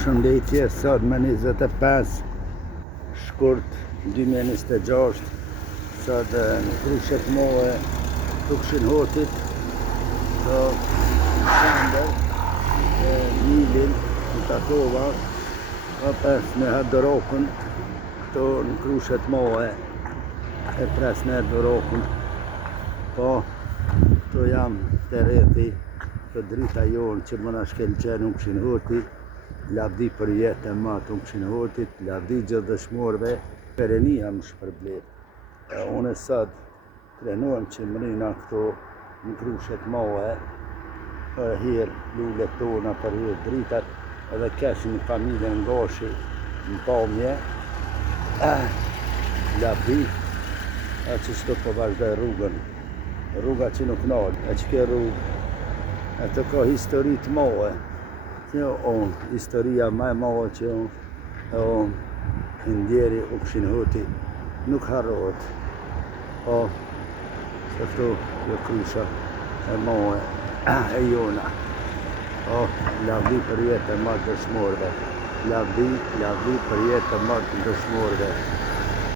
Përshëndetje, sot me 25 shkurt 2026, sot në Krushet Mohe, Tukshin Hotit, të Shender, Milin, në Tatova, pres në Hedorokën, këto në Krushet Mohe, e pres në Hedorokën, po, këto jam të reti, të drita jonë që më në shkelqen në Tukshin Hotit, lavdi për jetë e matë Tukshin Hotit, lavdi gjithë dëshmorve, perenia më shpërblet. Unë sot trenohem që mrina këto në Krushet Mohe, për hirë lullet tona, për hirë dritat, edhe kesh një familje në Gashi, në pamje, lavdi, e që shto po vazhdoj rrugën, rruga që nuk nalë, e që ke rrugë, e të ka histori të Mohe, historia më e madhe që ndjeri Tukshin Hoti nuk harrohet. Po, se këtu kjo Krusha e Mohe e jona. Po, lavdi për jetë e matë dëshmorve. Lavdi për jetë e matë dëshmorve.